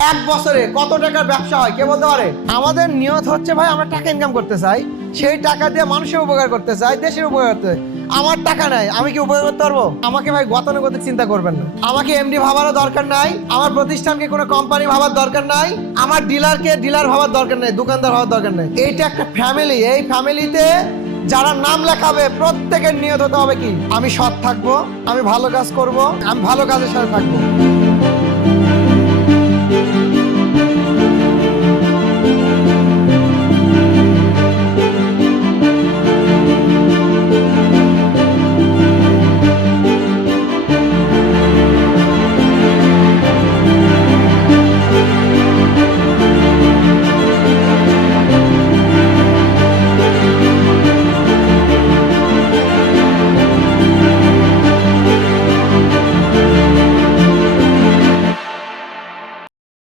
এক বছরে কত টাকার ব্যবসা হয় কে বলতে পারে? আমাদের নিয়ত হচ্ছে ভাই, আমরা টাকা ইনকাম করতে চাই। সেই টাকা দিয়ে মানুষের উপকার করতে চাই, দেশের উপকার করতে চাই। আমার টাকা নাই, আমি কি উপকার করতে পারব? আমাকে ভাই গতানুগতিক চিন্তা করবেন না। আমাকে এমডি ভাবারও দরকার নাই, আমার প্রতিষ্ঠানকে কোনো কোম্পানি ভাবার দরকার নাই, আমার ডিলারকে ডিলার ভাবার দরকার নাই, দোকানদার হওয়ার দরকার নাই। এইটা একটা ফ্যামিলি এই ফ্যামিলিতে যারা নাম লেখাবে, প্রত্যেকের নিয়ত হতে হবে কি? আমি সৎ থাকব, আমি ভালো কাজ করব, আমি ভালো কাজের সাথে থাকব।